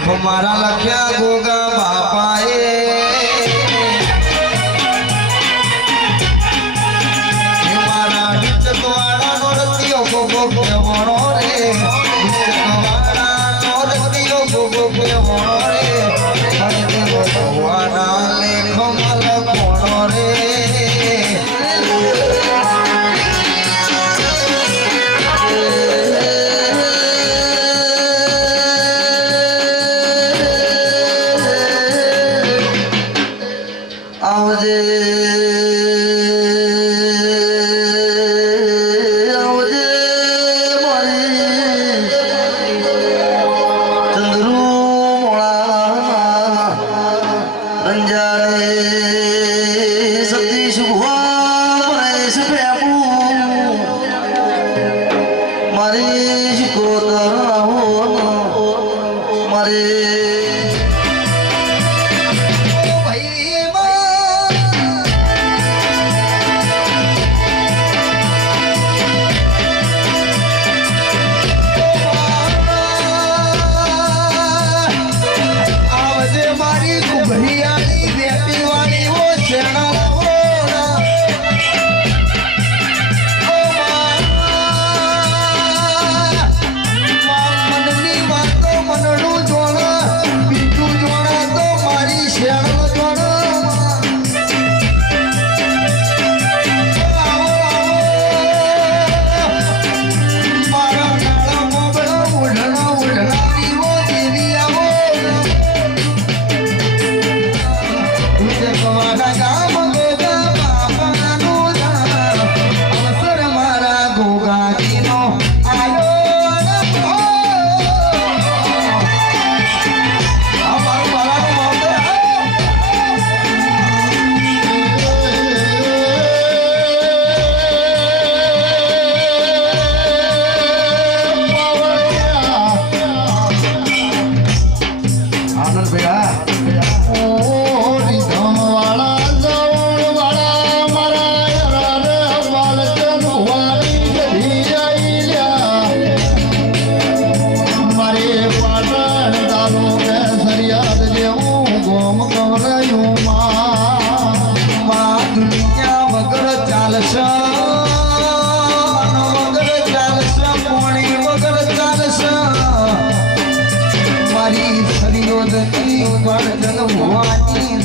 મારા લખ્યા ગોગા બાપાએ મારા વિચકવાળા નોરતીઓ ગોગો કેવણો રે વિચકવાળા નોરતીઓ ગોગો કેવણો રે હરે દેવ ભગવાના લેખ મલ કોણો રે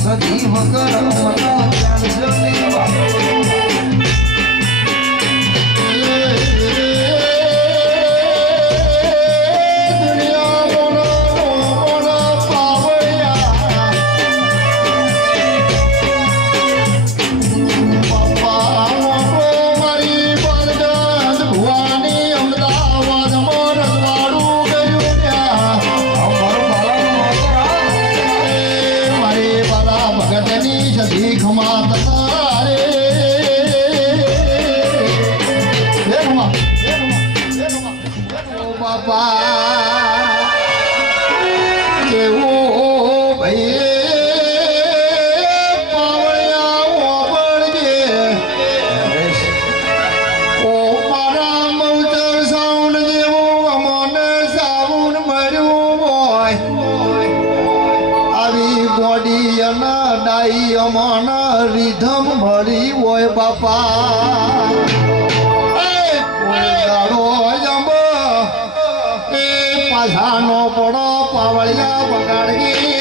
સદી રીધમ મળી હોય બાપા પાછાનો પડો પાવળિયા બગાડગી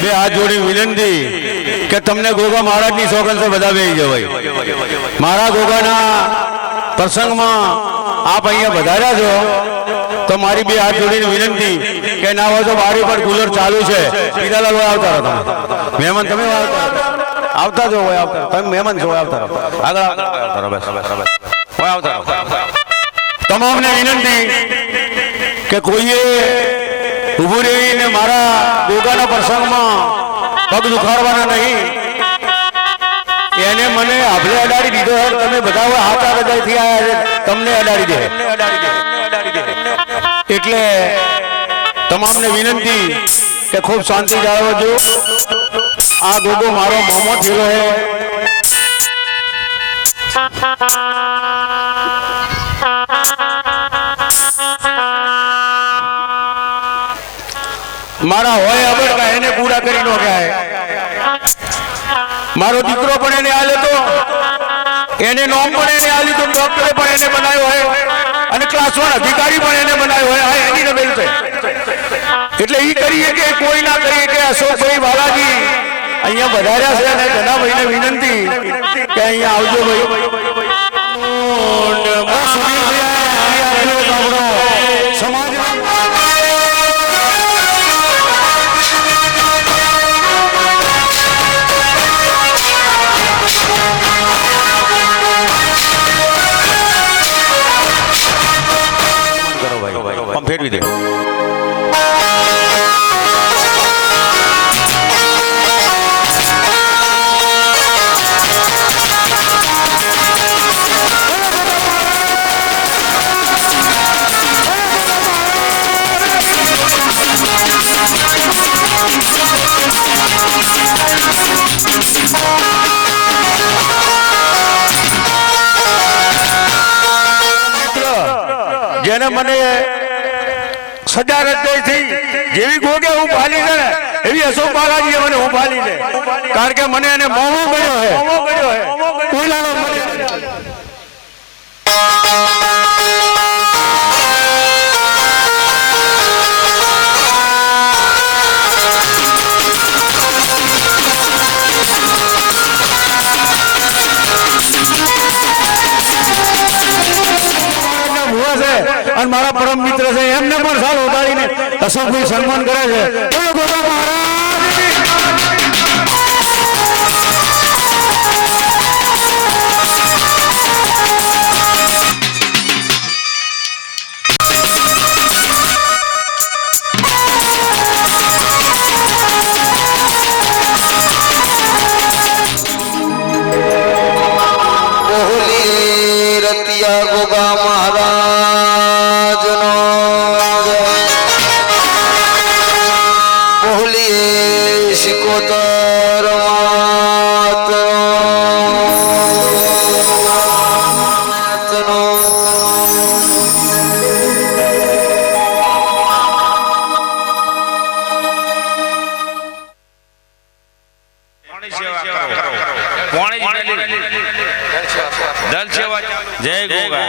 બે હાથ જોડી વિનંતી કે તમને ગોગા મહારાજની સોગંદ સે બધા બેસી જવાય. મારા ગોગાના પ્રસંગમાં આપ અહીંયા વધાર્યા છો તો મારી બે હાથ જોડીને વિનંતી કે ના હોય તો બારી પર કુલર ચાલુ છે. પીરાલાલ હોય આવતા રહો તમે મહેમાન, તમે આવતા જો હોય આવતા તમે મહેમાન છો આવતા રહો આગળ આવતા રહો બસ હોય આવતા રહો. તમામને વિનંતી કે કોઈએ ઊભું રહીને મારા ગોગાના પ્રસંગમાં પગ દુખાડવાના નહીં. એને મને આપણે અડાડી દીધો હોય તમે બધા હાથ આગળથી આવ્યા છે તમને અડાડી દે. એટલે તમામને વિનંતી કે ખૂબ શાંતિ જાળવજો. આ ગોગો મારો મોમો થયેલો છે. મારા હોય અબડકા એને પૂરા કરી નો કહેવાય. મારો દીકરો પણ એને આલે તો એને નોમ પણ એને આલી તો ડોક્ટરે પણ એને બનાવ્યો હોય અને ક્લાસ 1 અધિકારી પણ એને બનાવ્યો હોય. આ એની રમેલ છે. એટલે ઈ કરીએ કે કોઈ ના કરીએ કે અશોકભાઈ વાલાજી અહીંયા વધાર્યા છે અને જનાભાઈને વિનંતી કે અહીંયા આવજો ભાઈ. ફેરવી દે. જેને મને સજા રચાઈ થઈ જેવી ગોગે હું પાલી છે ને એવી અશોક બાલાજીએ મને હું પાલી છે. કારણ કે મને એને મોમો કર્યો છે. કોઈ લાલો મને અને મારા પરમ મિત્ર છે એમને પણ સાલ ઉતારીને અશોકભાઈ સન્માન કરે છે. ગોગા મહારાજ ગોગા મહારાજ શિકોતર જય ગોગા.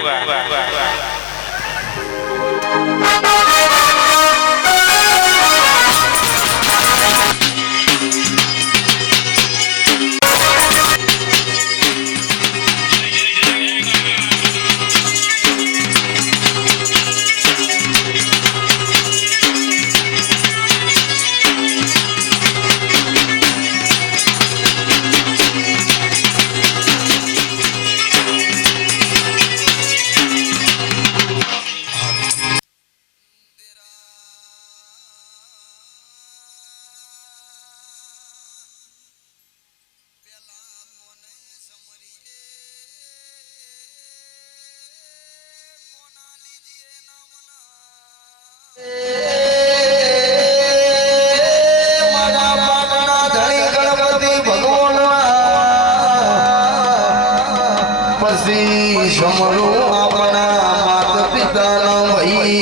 સમરું આપણા માતા પિતાના ભાઈ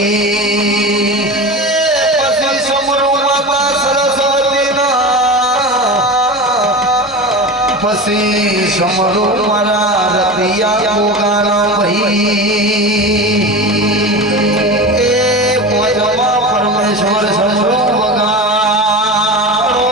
પછી સમરું માતા સરસ્વતીના પછી સમરું મારા રતિયા ગોગાના ભાઈ એ પોતમાં પરમેશ્વર સમરું વગાડો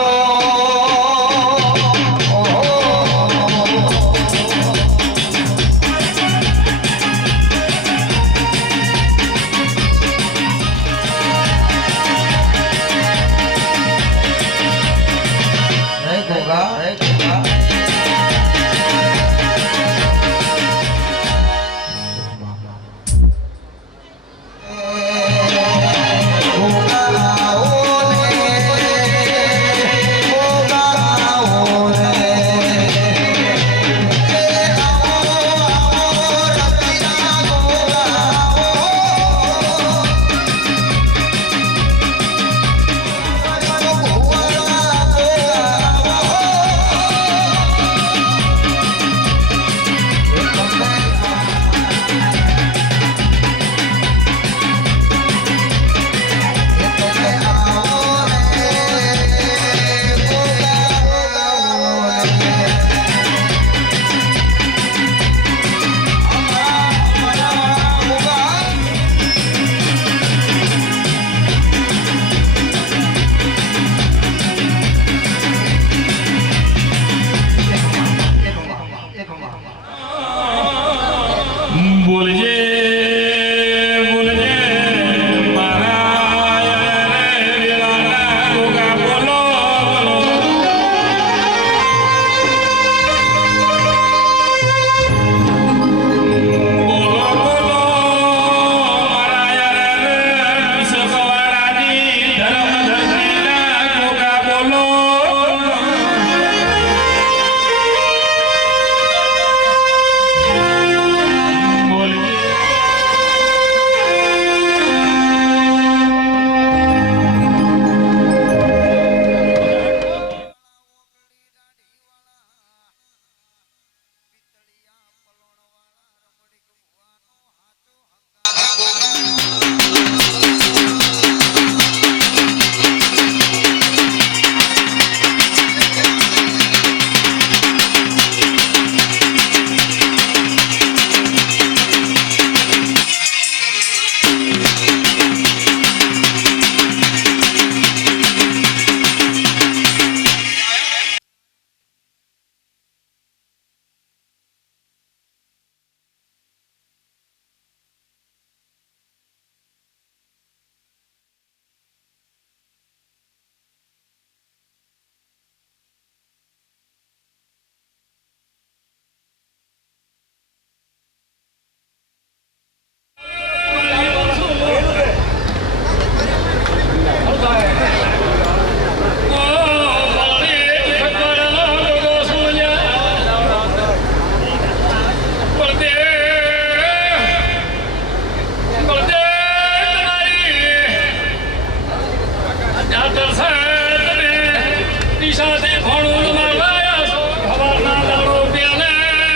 પૈસાથી ઘણું મારવાયા છો ખબરના દાડો પેલે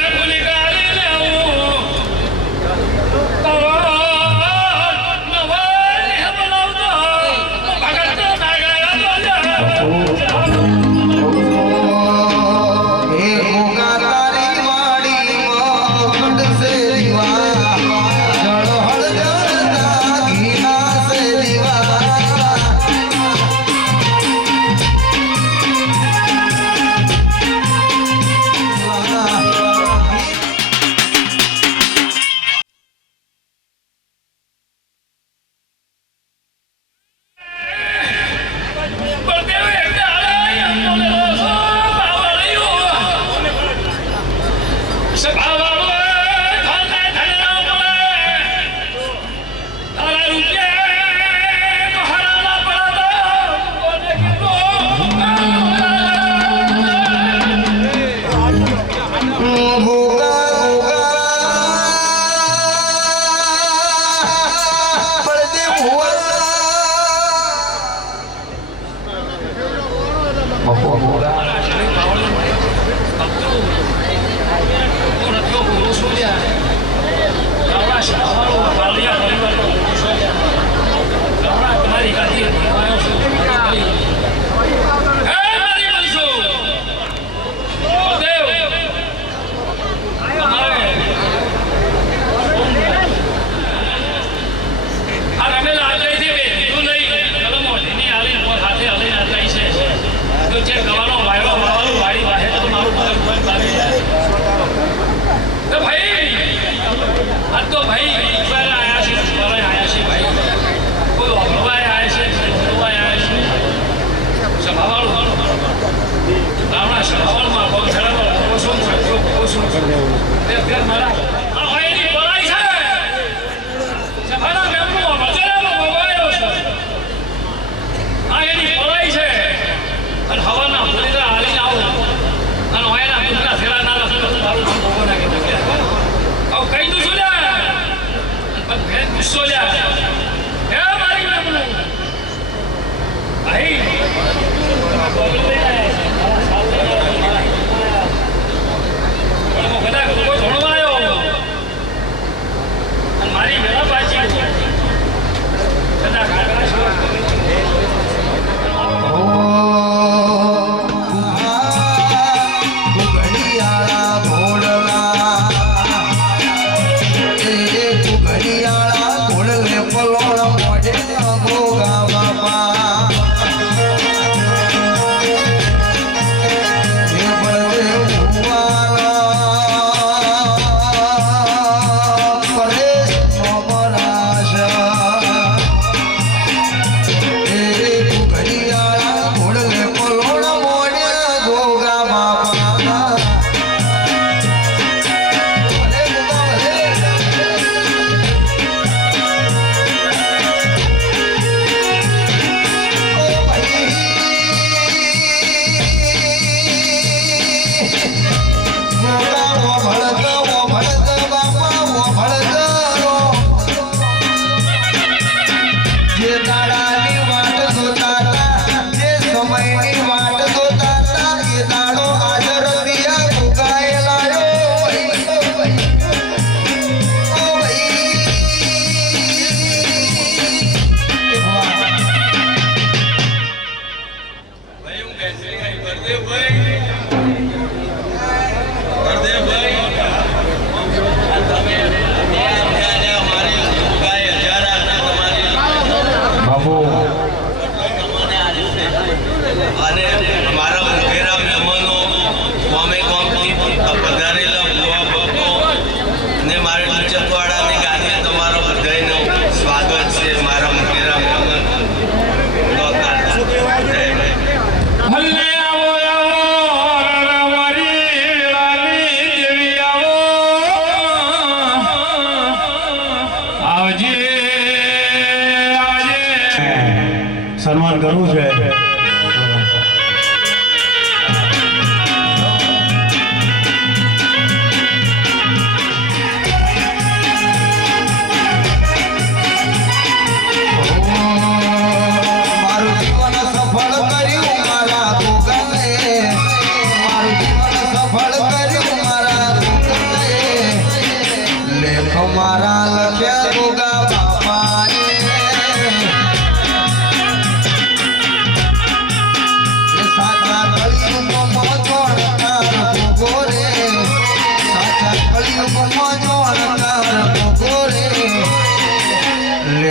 ભૂલી કાઢી લેવું તારો નવાઈ બોલાવતો ભગત ના ગયા હે ગોગા તારી વાડીમાં ખડસે દીવા જળહળ જળતા ઘીના સે દીવા સન્માન કરવું છે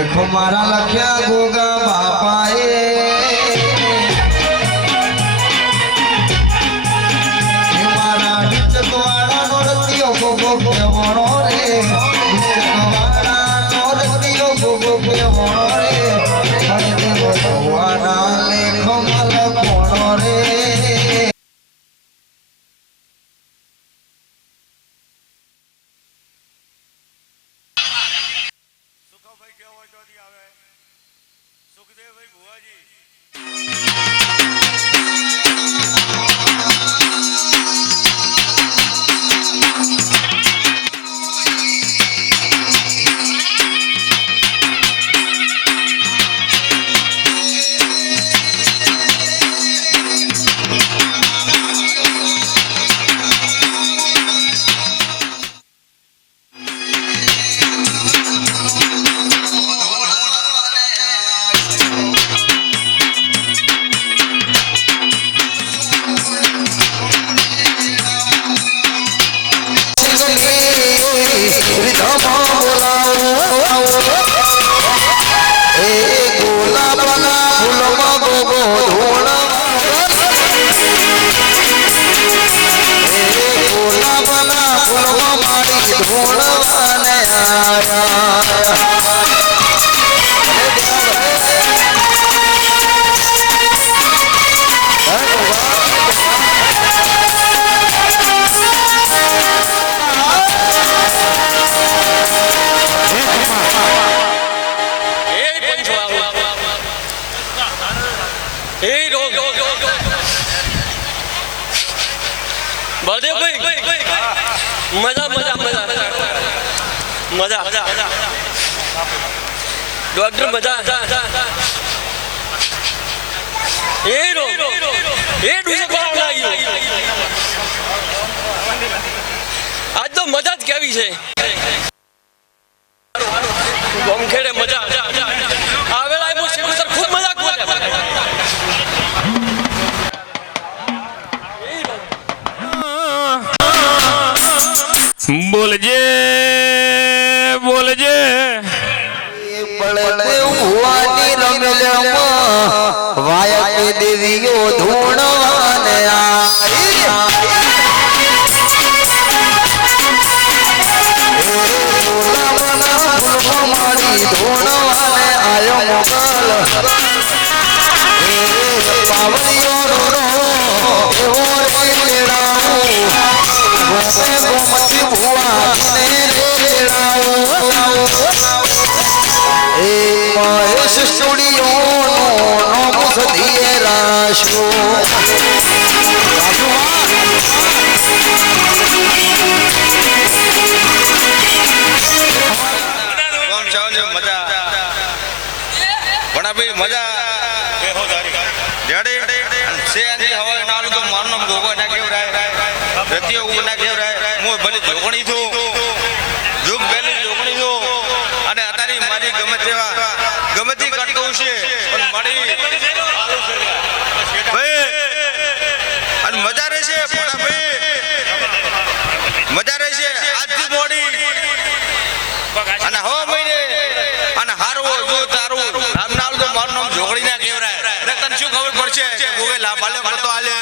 લેખ મારા લખ્યા ગોગા બાપાએ મારા વિચકવાળા નોરતીઓ ગોગો કેવણો રે વિચકવાળા નોરતીઓ ગોગો કેવણો રે હરે દેવ ભગવાના લેખ મારા કોણો રે સુખભાઈ કેવો હોય તો આવે સુખદેવભાઈ ભુવાજી डॉक्टर मजा आज तो मजा ज केवी छे गमखेड़े मजा आवेला एमो सिकंदर खूब मजाक बोले बोलजे बोलजे બળદેવ ભુવાની રમેલમાં વાયા દેવીઓ ધૂણવાને મારી ધૂણવાને આયો મોગલ પાવડીઓ એવો ગોમતી ભુવાને મહેશ સ્ટુડિયો નો મુસદીએ રાશો મજા ગોગો ના કેવરાય રતિયો ઉ ના કેવરાય હું ભલે જોગણી છું જોગ બેલી જોગણી છું અને અતારી મારી ગમતી કરતો છે પણ મારી ભાઈ અને મજા રહેશે ભણા ભાઈ મજા રહેશે આજથી મોડી અને હવા મહિને અને હારવો જો તારું નામ નાલ તો મારું નામ જોગણી ના કેવરાય તને શું ખબર પડશે કે ગોગે લાભ આલે પડતો આલે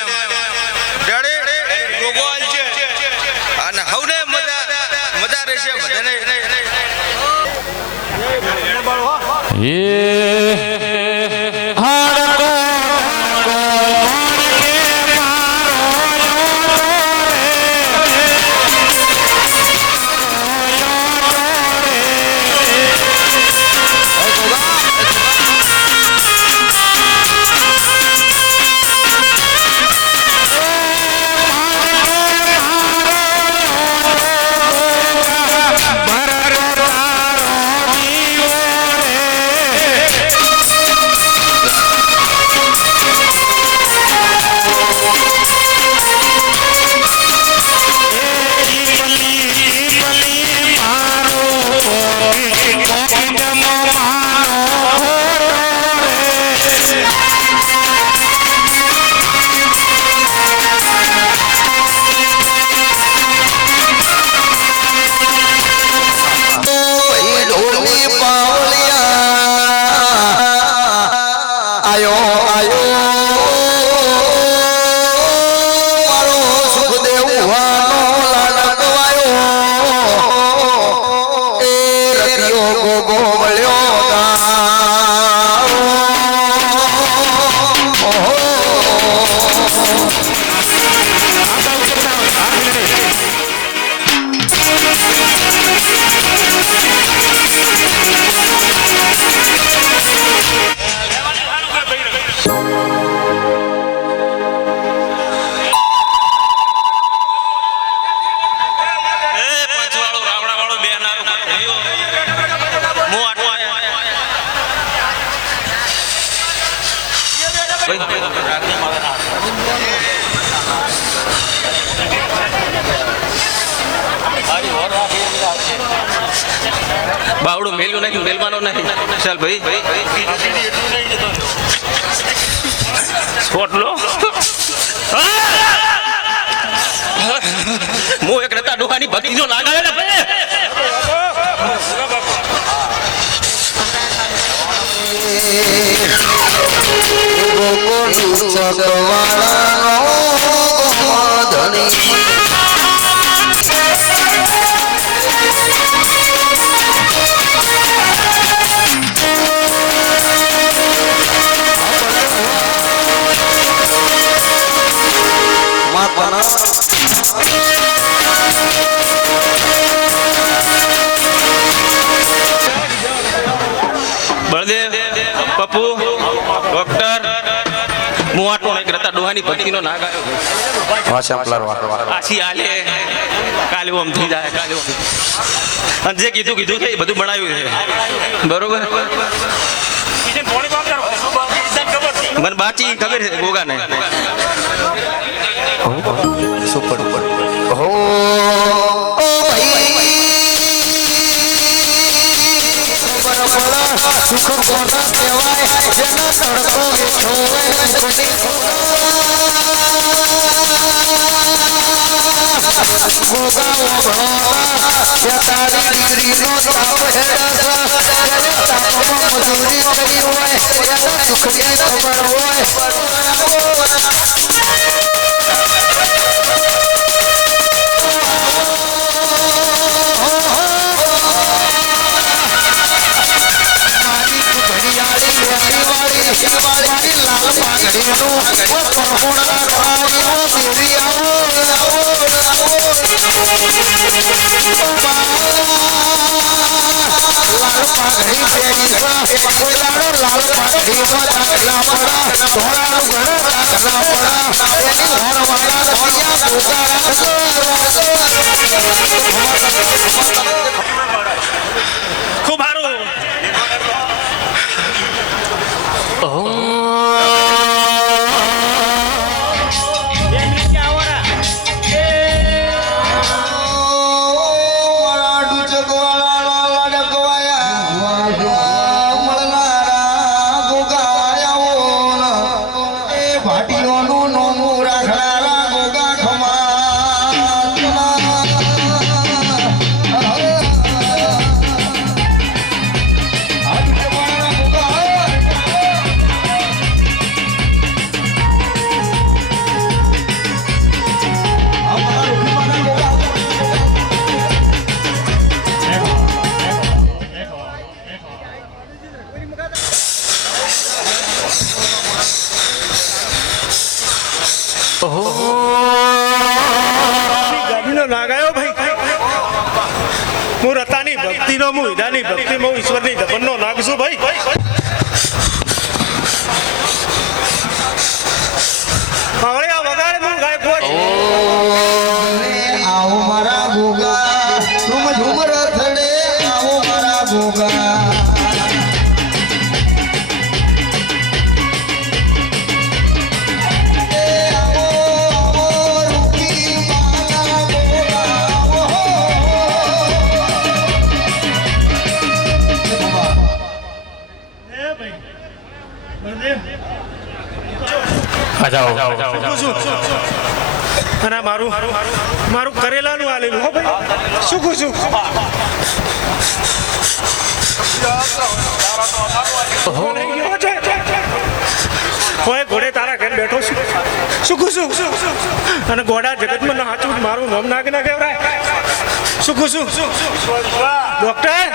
ગોગો આલ છે અને હવને મજા રહેશે બધાને બાવડું મેલું નહીં, મેલવાનો નહીં. ચાલ ભાઈ છોટલો હું એક રતા ડોહાની ભક્તિ જો ના ગાયો ને ભાઈ. બળદેવ, પપ્પુ, ડોક્ટર, હું આટલો એક રતા ડોહાની ભક્તિનો ના ગાયો આછી આલે કાલે ઓમ થઈ જાય, કાલે ઓમ. અને જે કીધું છે એ બધું બનાવ્યું છે બરોબર. મને બાચી ખબર છે ગોગાને. સુપર હો સુખ કોના કહેવાય જેના તડકો વેઠો હોય સુખની ગોગા ઓભળો તારી દીકરીનો તાપ હેડા તાપમાં મજૂરી કરી હોય એના સુખની ખબર હોય. ખૂબ સારું. લાગાયો ભાઈ, હું રતાની ભક્તિનો, હું હીરાની ભક્તિમાં, હું ઈશ્વરની દબનનો નાગશું ભાઈ. હવે આ વગાડે હું ગાયકો આવો મારા ગોગા ઝુમ ઝુમ રથડે આવો મારા ગોગા અને મારું કરેલાનું આલેલું હો ભાઈ. શું કહું છું? હોય ઘોડે તારા ઘર બેઠો છું. શું કહું છું? અને ઘોડા જગતમાં ના હાચું મારું નામ નાખી ના કહેવાય. શું કહું છું? ડોક્ટર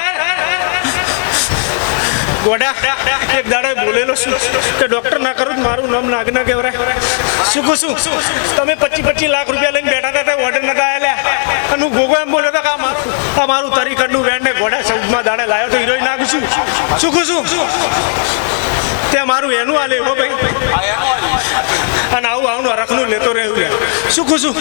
ગોડા એક દાડે બોલેલો છું કે ડોક્ટર ના કરું મારું નામ નાગના કહેવાય. શું કહું છું? તમે 25 લાખ રૂપિયા લઈને બેઠા હતા, ઓર્ડર નતા આવેલા અને હું ગોગો એમ બોલ્યો હતો કે આ મારું તરીકરનું વેણ ને ગોડા સૌદમાં દાડે લાવ્યો તો હીરોઈ નાખું છું. શું કહું છું? ત્યાં મારું એનું આલે હો ભાઈ, અને આવું રખનું લેતો રહ્યું. શું કહું છું?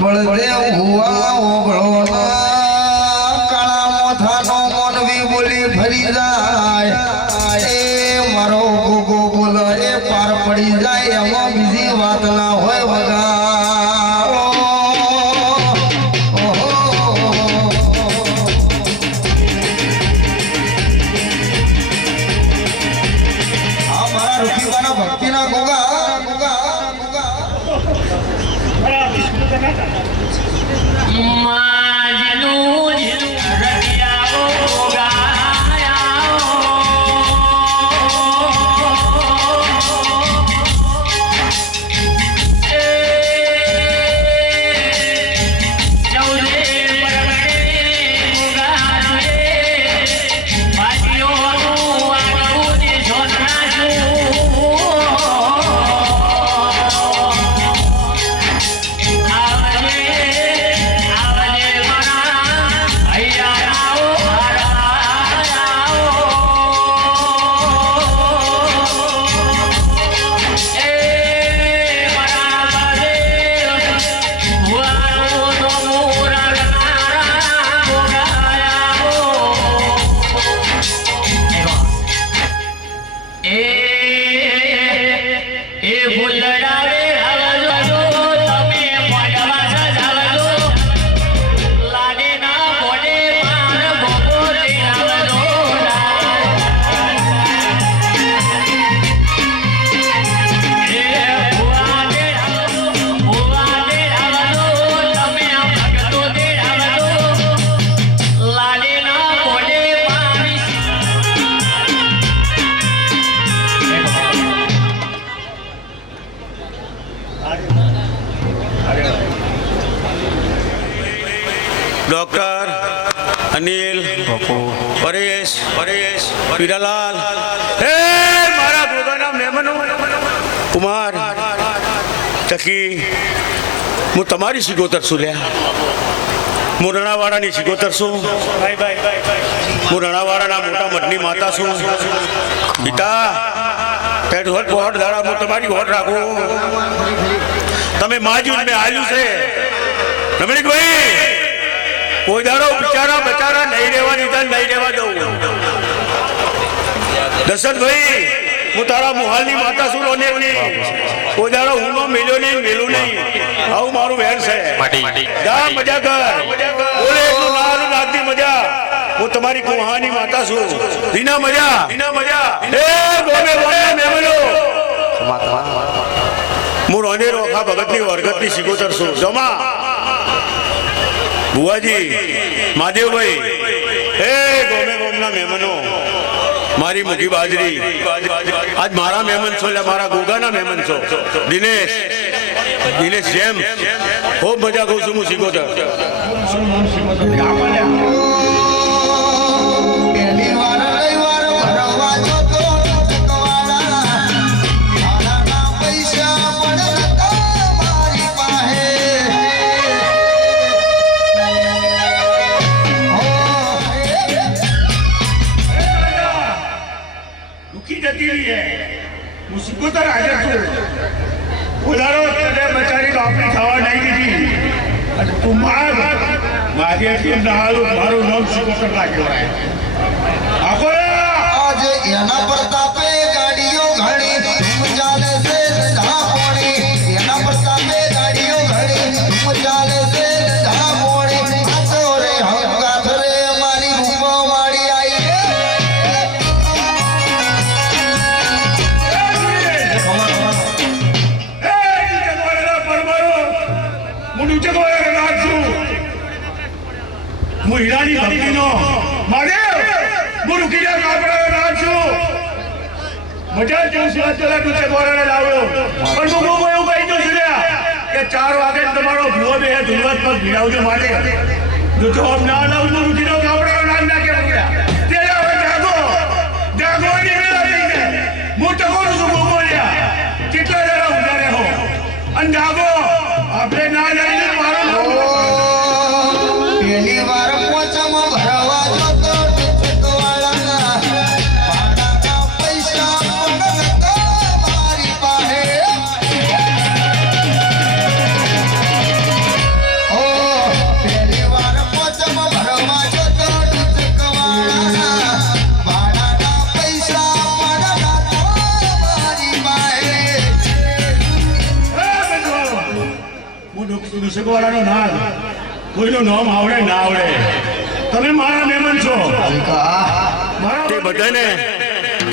બળદેવ હુઆ ઓગળો કાળા માથાનો મોનવી બોલી ફરી જાય એ મારો ગોગો બોલો એ પાર પડી જાય એમાં બીજી વાત ના હોય વગા આ મારા રૂપીવાના ભક્તિના ગોગા ડોક્ટર અનિલ પરેશ પીરાલાલ હે મારા ગોગાના મહેમાનો કુમાર ટકી હું તમારી સિગોતર છું લ્યા હું રણાવાડાની સિગોતર છું હું રણાવાડાના મોટા મઠની માતા છું પિતા પેટ હોટ હોટ દાડા હું તમારી હોટ રાખું તમે માજુ મેં આલ્યું છે રમણીકભાઈ કોઈ દાડો બિચારા બચારા નહીં રહેવા દીધા નહીં રહેવા દઉં દશરથભાઈ હું તારા મોહાલની માતા છું રોનેકની કોઈ દાડો હું નો મેલ્યો નહીં મેલું નહીં આવું મારું વેર છે જા મજા કર બોલે એટલું નાનું નાચની મજા હું તમારી કુહાની માતા છું દીના મજા હે ગોમે ગોમે મેમલો હું રોને રોખા ભગતની વરગતની સિકોતર છું જમા બુઆજી મહાદેવભાઈ હે ગોમે ગોમના મહેમાનો મારી મુખી બાજરી આજ મારા મહેમાન છો એટલે મારા ગોગાના મહેમાન છો દિનેશ જેમ ખૂબ મજા કહું છું હું સિકોતર પહેલી વાર રવિવાર ભરવા જતો ચકવાડા ભાડાના પૈસા પણ નતા મારી પાસે દુખી જતી રહી હે હું સિકોતર હાજર છું ઉધારો તને બચારી બાપની ખાવા નહીં દીધી અને તું મારી એટલી મારું નામ સિકોતર રાખ્યો આખો આજે એના પ્રતાપે ગાડીઓ ઘણી ધૂમ ચાલે છે ધા પોણી એના પ્રતાપે ગાડીઓ ઘણી ધૂમ ચાલે છે ધા પોણી આતો રે હંગાથ રે મારી રૂપો વાળી આઈ હું હીરાની ભક્તિનો મહાદેવ હું રૂકીના કાપડાનો નાથ છું મજા જેવું સિવાય ચલા તું બોરાને લાવ્યો પણ હું બહુ એવું કહી દઉં છું કે 4 વાગે તમારો ભૂવો બે ધુલવત પર ભીડાવજો માટે જો જવાબ ના લાવું તો રૂકીનો કાપડાનો નાથ ના કે તે હવે જાગો ની વેળા થઈ છે હું તો કહું છું બહુ બોલ્યા કેટલા જરા ઉધારે હો અને જાગો આપણે ના લઈને મારો પહેલી વાર પોચામાં ભરવા જતો ચકવાડા ભાડાના પૈસા પણ નતા મારી પાસે ઓ પહેલી વાર પોચામાં ભરવા જતો વાળાનો નાદ કોઈનું નામ આવડે ના આવડે, તમે મારા મહેમાન છો. મારા તે બધાને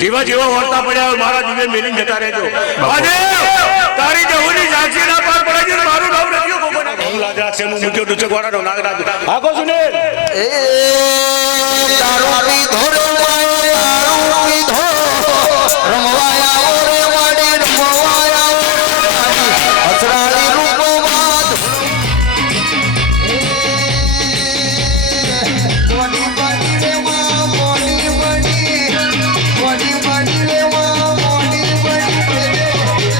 જેવા જેવા વર્તા પડ્યા હોય મારા દિવે મેલીને જતા રહેજો. આજે તારી જવાની સાક્ષી ના પાર પડે છે. મારું નામ રાખ્યો ભગવાન. નામ લાગ્યા છે હું મુખ્ય દુચક વાળાનો નાગ રાખ્યો. આખો સુનેલ તારું પીધો રે માય, તારું પીધો રમવાયા ઓ રે વાડી, રમવાયા ઓ રે વાડી, અસરાળી રૂપો બાદ મોડી બાડી રે માં, મોડી બાડી, મોડી બાડી રે માં, મોડી બાડી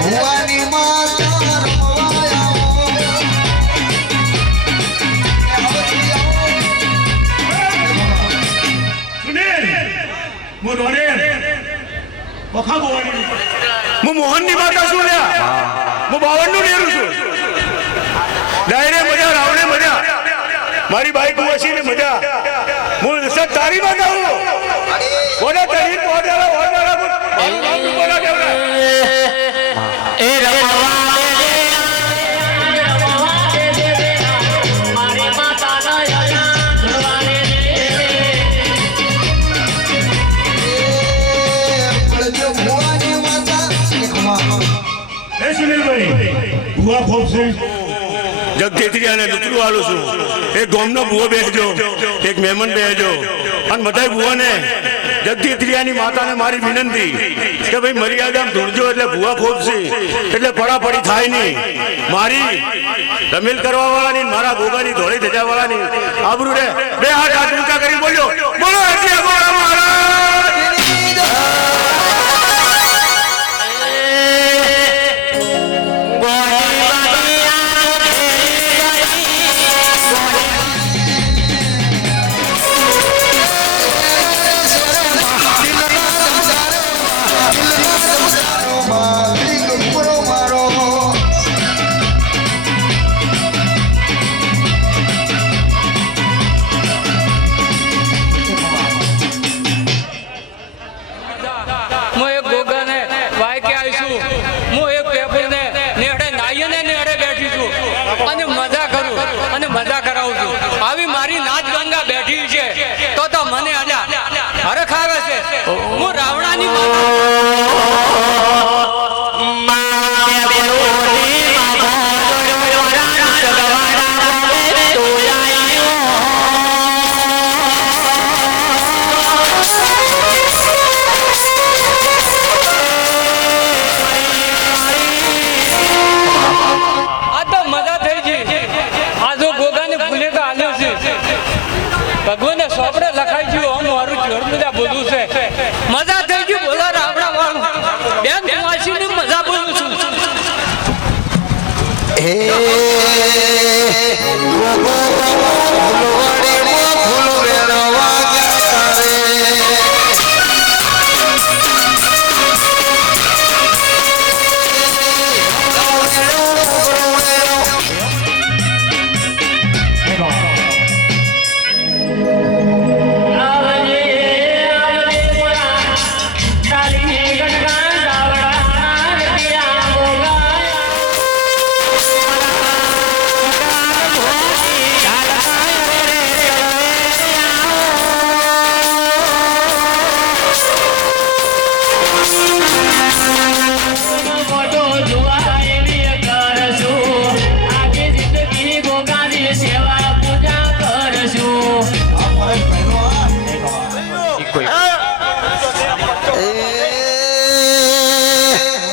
ભુવાની માતા રમવાયા સુનેલ હું રોડેલ વખા બોવાની હું મોહનની માતા છું લ્યા. હું 52 નું ડેરું છું. ડાયરે મજા, રાવણે મજા, મારી બાઈ કુવાસી ને મજા. હું સત તારી માતા હું. કોને તરી પોડાલા ઓડાલા મારું નામ રૂપોલા દેવરા. એ ભુવાની માતા એ સુનિલભાઈ ભુવા ખોફ છે. જગતેત્રી અને દુતરું આલું છું. એક ગોમનો ભૂવો બેસજો, એક મહેમાન બેસજો, અને બધાય ભૂવાને જગતેત્રીયાની માતાને મારી વિનંતી કે ભાઈ મર્યાદામાં ધૂળજો એટલે ભૂવા ખોપશે એટલે પડાપડી થાય નહીં. મારી રમેલ કરવા વાળાની મારા ભોગાની ધોળી ધજા વાળાની આબરૂ રે બે હાથ ઊંચા કરી બોલ્યો બોલો હજી અગોરા મહારાજ. હું એક ગોગાને વાયકે આવીશું, હું એક પેપરને નેડે નાઈને નેડે બેઠી છું અને મજા કરું અને મજા કરાવું છું. આવી મારી નાચ ગંગા બેઠી છે તો મને આજા હરખ આવે છે. હું રાવણાની ભગવાને સોપડે લખાઈ ગયું. આમ મારું જોર મજા બોલું છે. મજા થઈ ગયું. બોલો રાવણા વાળું બેન કુવાસીની મજા બોલું છું. હે ફૂલવાડી માં ફૂલ વેરવા ગયા રે.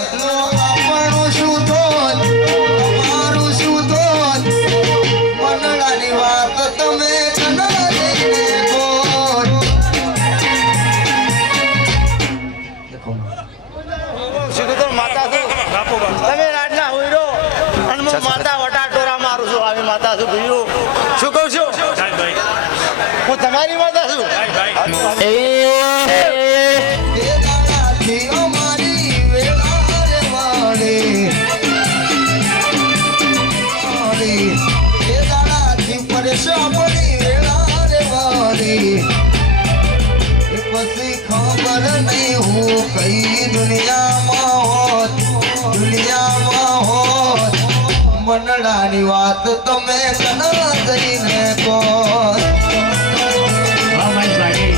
આપણું શું ધોન, તમારું શું ધોન, મંડળાની વાત તમે કના લઈને બોલ. તમે રાજના હોયરો અને હું માતા વટા ટોરા મારું છું. આવી માતા છું ભીયું. શું કહું છું? હું તમારી માતા છું. વેલાથી અમારી વેલા રે વાળી, વેલાથી પરેશાની વેલા રે વાળી. પછી ખબર નહીં હું કઈ દુનિયામાં હોત, દુનિયામાં હોત. વનડાની વાત તમે કના જઈને કહો હા મહેશભાઈ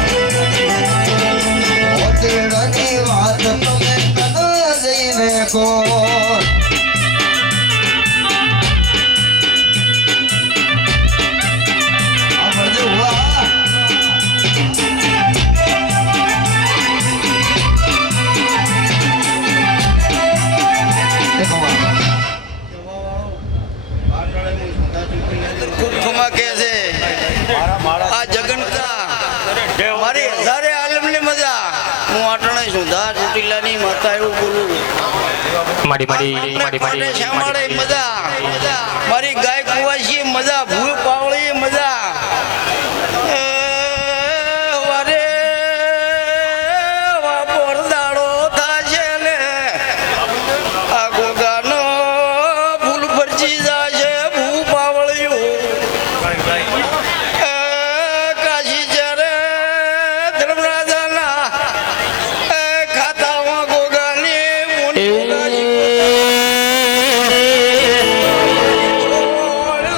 ઓતેડાની વાત તમે કના જઈને કહો આ મળજો વાહ દેખો વાહ ખુમા કે છે આ જગનતા મારી હજારે આલમની મજા હું આટણે સુધા ચોટીલાની માતા એવું બોલું પાટે શ્યામાળે મજા મારી ગાય કુવાસી મજા ભૂ પાવળી મજા એ વારે વાપોર દાડો થાશે ને આ ગોગાનો ફૂલ ભરજી જાશે ભૂ પાવળ્યું કાશી જ્યારે ધર્મરાજાના ખાતામાં ગોગાની મોટી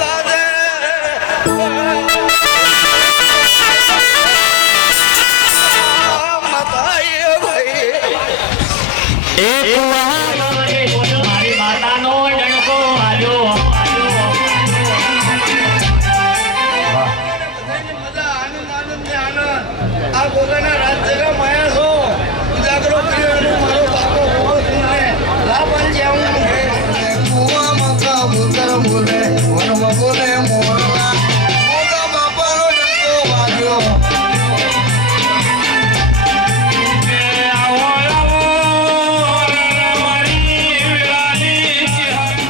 લાદે માતાએ ભાઈ મારી માતાનો ડણકો આવ્યો મજા આનંદ આનંદ ને આનંદ આ ગોગાના રાજ્યના માયા છો ઉજાગરો કર્યો એનો મારો બાપો હોવો સુનાય લાભન જેવું કુવામાં કબૂતર બોલે વનમાં બોલે મોરલા મોગા બાપાનો ડંકો વાગ્યો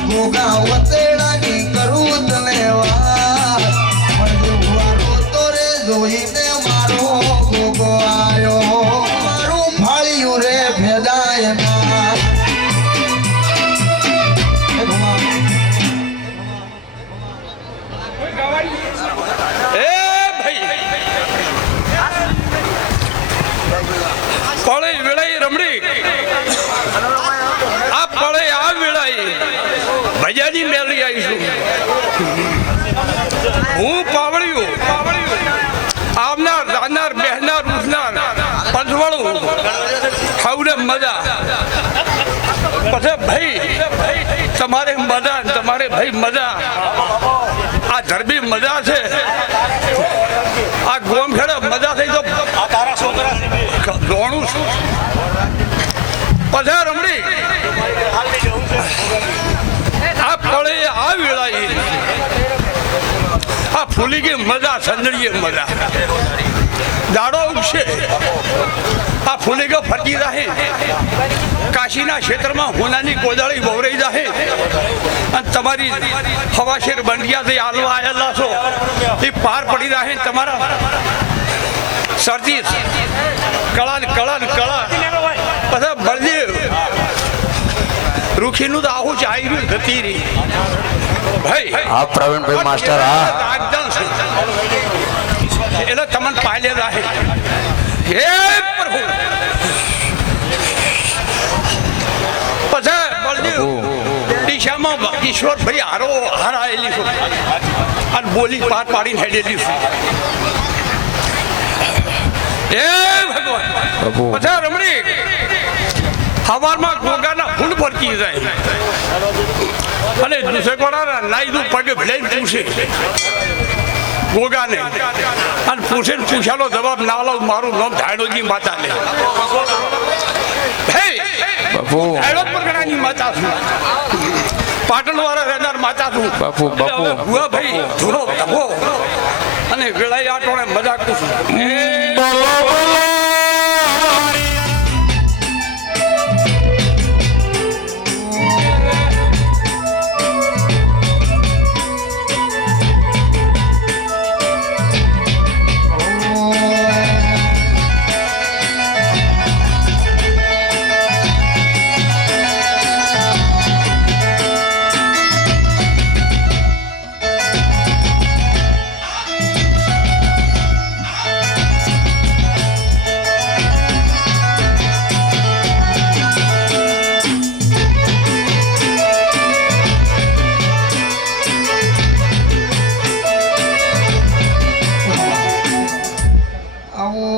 મોગા વતેડાની કરું તને વાત મળજો વારો તો રે જોઈને મારો ગોગો આયો મારું ફાળ્યું રે ભેદાયમાં એ ભાઈ પળે વેળાએ રમણી આ પળે આ વેળાએ ભજાની મેળવી આવીશું હું પાવળ્યું આવનાર રાનાર બેહનાર ઉઠનાર પંચવાળું ખાવને મજા પછી ભાઈ તમારે મજા ને તમારે ભાઈ મજા આ ધરબી મજા છે આ ગોમખેડા મજા થઈ તો આ તારા છોકરા દોણું છું પછી રમણી આ પળે આ વેળાએ આ ફૂલી ગઈ મજા સંદડીએ મજા દાડો ઉગશે આ ફૂલી ગયો ફરતી રહે કાશીના ક્ષેત્રમાં હોનાની કોદાળી વવરાઈ જાહે અને તમારી હવાશેર બંડિયાથી આલવા આવેલા છો એ પાર પડી રહે તમારા સરજી કળા ને કળા ને કળા પછી બળદેવ રૂખીનું તો આવું જ આવી રહ્યું જતી રહી ભાઈ હા પ્રવીણભાઈ માસ્ટર હા આગદમ છે એટલે તમને પાલે રહે હે પ્રભુ પછી બળદેવ દિશામાં ઈશ્વર ભાઈ હાર આવેલી છું અને બોલી પાર પાડીને હેડેલી છું એ ભગવાન પછી રમણી હવારમાં ગોગાના ફૂલ ભરતી જાય અને દુસેકોડા નાઈ પગે ભેળાઈને પૂછે ગોગાને અને પૂછે ને પૂછાનો જવાબ ના લો મારું નામ ધાયણોજી માતા લે ધાયણો પરગણાની માતા છું પાટણ વાળા રહેનાર માતા છું ભુવા ભાઈ ધૂરો ધબો અને વેળાઈ આટોણે મજા કરું આવો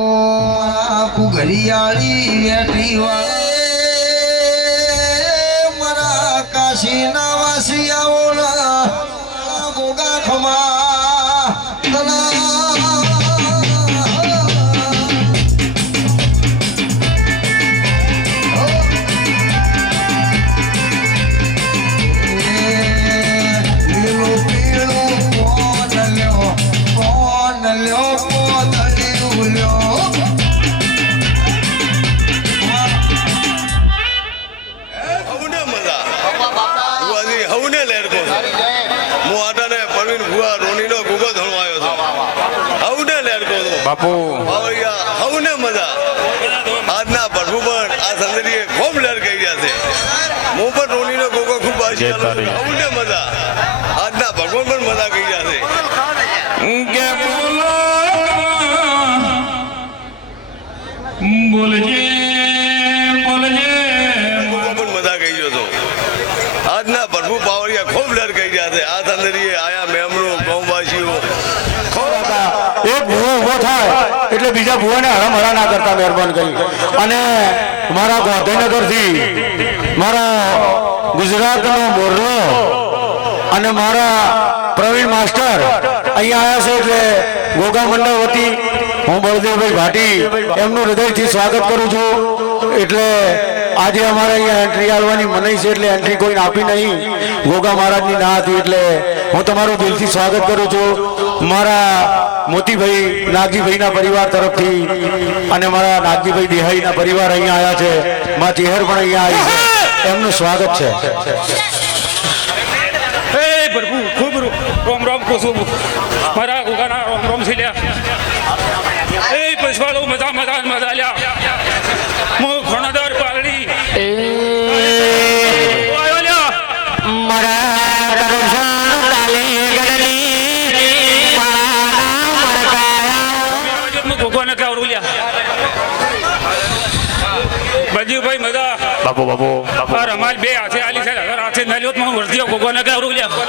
આખું ઘડિયાળી બેઠી વાળે મારા કાશીના વાસી આવો ના ગોગા ખમા તના હવને મજા ભુવાજી હવને લેરકો હું આટાને પરવીન ભુવા રોનીનો ગુગો ધણો આવ્યો હતો હવને લેરકો હતો બાપુ બાવળિયા હવને મજા આજના ભરભુ પણ આ સંદરીએ ખૂબ લેર કહી રહ્યા છે હું પણ રોનીનો ગુગો ખૂબ આશી હવને મજા આજના ભગવાન પણ મજા કહી રહ્યા છે બોલજે બોલજે ગુગો પણ મજા કહી ગયો હતો આજના ભરભુ બાવળિયા ખૂબ લેર કહી રહ્યા છે આ સંદરીએ આયા મેમરો ગામવાસીઓ એક ભૂવો ઊભો થાય એટલે બીજા ભૂવાને હરામહરા ના કરતા મહેરબાન કરી અને મારા ગાંધીનગરથી મારા ગુજરાતનો મોરલો અને મારા પ્રવીણ માસ્ટર અહીંયા આવ્યા છે એટલે ગોગા મંડળ વતી હું બળદેવભાઈ ભાટી એમનું હૃદયથી સ્વાગત કરું છું એટલે આજે અમારે અહીંયા એન્ટ્રી આવવાની મનાઈ છે એટલે એન્ટ્રી કોઈને આપી નહીં ગોગા મહારાજની ના હતી એટલે હું તમારું દિલથી સ્વાગત કરું છું મારા મોતીભાઈ નાગજીભાઈના પરિવાર તરફથી અને મારા નાગજીભાઈ દેહાઈના પરિવાર અહીંયા આવ્યા છે મા ચેહર પણ અહીંયા આવી છે એમનું સ્વાગત છે એ પ્રભુ ખૂબ રોમ રોમ કુસુમ મારા ગોગાના રોમ રોમ છે લ્યા એ પૈસવાળો મજા મજા મજા લ્યા હું ઘણોદર પાલડી આવ્યો લ્યા હું ગોગોને કાવરું લ્યા બજીભાઈ મજા બાપુ બાપુ આ રમાલ બે હાથે આલી છે હાથે નલ્યોત માં વર્દીઓ ગોગોને કાવરું લ્યા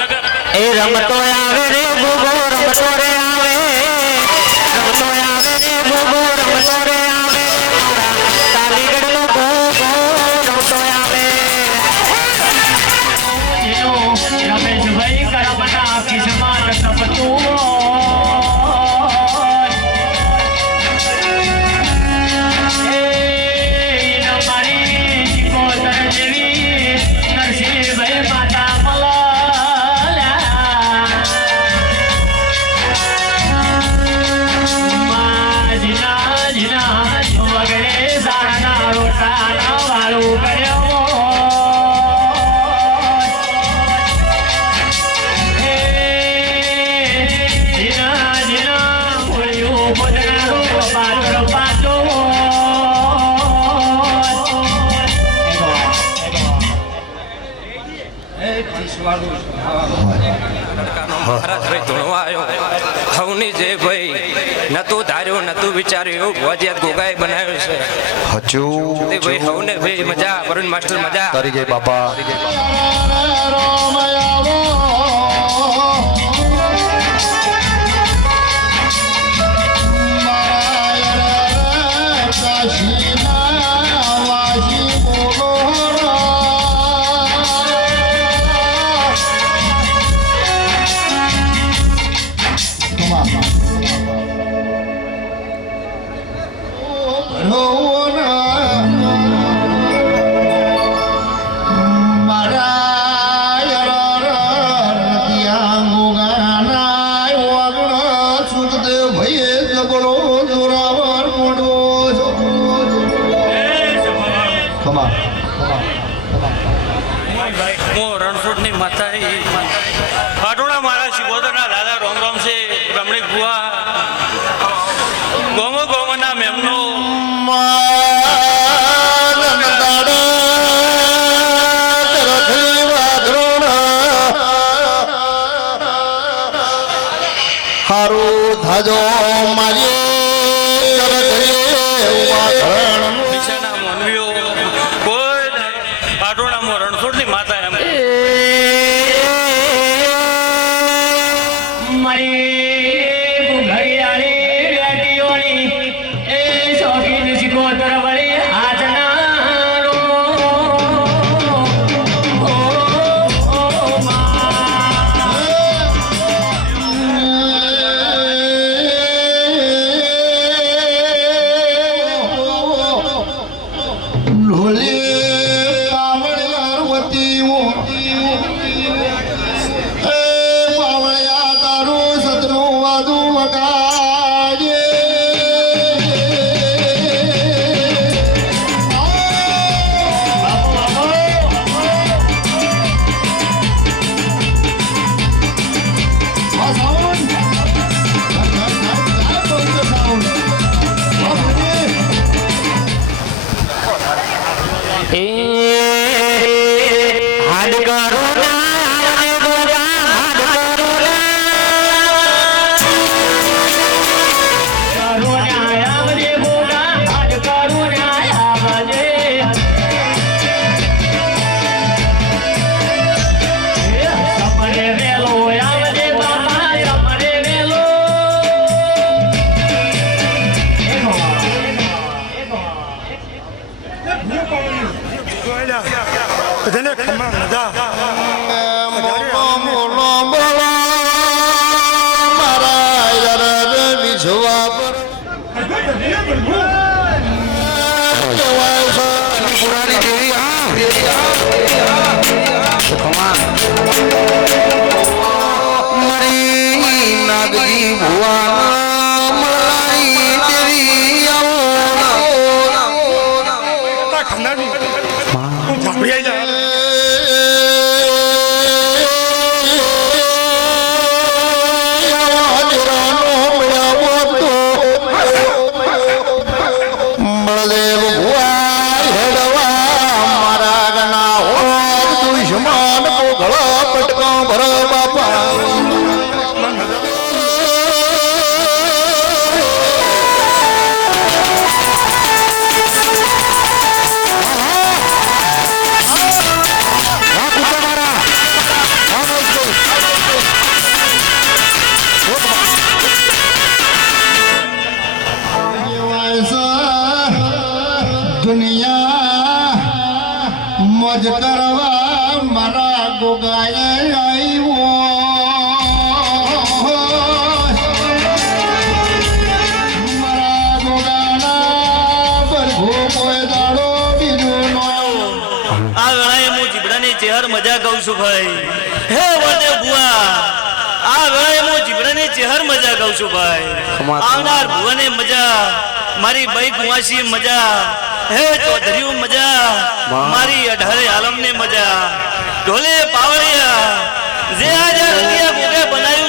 એ રમતો આવે રે ગોગો રમતો રે આવે રમતો આવે રે ગોગો રમતો રે આવે તાલીગઢનો ગોગો રમતો આવે રમેશભાઈ કરમના કિસ્મત સપતું નરસિંહભાઈ માતા વગડે સાડા રોટાના વાળું કર્યો જીના જીના ફોડ્યું પોતાનું પાત્ર પાતો મહારાજ ધૂણવા આવ્યો હવની જે ભાઈ નતું ધાર્યું નતું વિચાર્યું ભોજિયાત ગોગાએ બનાવ્યું છે હજુ તે ભાઈ હવને ભાઈ મજા વરુણ માસ્ટર મજા તારી જય બાપા હું રણછોડની માતા પાટોળા મારા શિવોદરના દાદા રોમ રોમ છે રમણીક ભુવા ગોમો ગોમના મેમનો હારું ધાજો મારી દિશાના મોનવીઓ કોઈ પાટોળામાં રણછોડની માતા એમ મારી ઘડિયાળી બેટીઓની બધાને ખમા મજા બોલો બોલો મારા યાર વિજવા પર પુરાણી દેવી મરી નાગજી ભુવા મલાઈ દેવી ખમનાની તું ઝાપડી આવી જા બળદેવ ભુવા હેડવા મારા ગણા હોત દુશ્મન પોગળો પટકો ભરો બાપા દુનિયા મોજ કરવા મારા ગોગાએ આવ્યો મારા ગોગાના બરઘો કોઈ દાડો બીજો નો આ વેળાએ હું જીબડાની ચહેર મજા કહું છું ભાઈ હે વડે બુઆ આ વેળાએ હું જીબડાની ચહેર મજા કહું છું ભાઈ આવનાર ભુવાને મજા મારી બાઈ કુંવાસી મજા હે ચૌધરીઓ મજા મારી અઢારે આલમને મજા ઢોલે પાવળિયા જે આજે રંગિયા ગોગે બનાવ્યું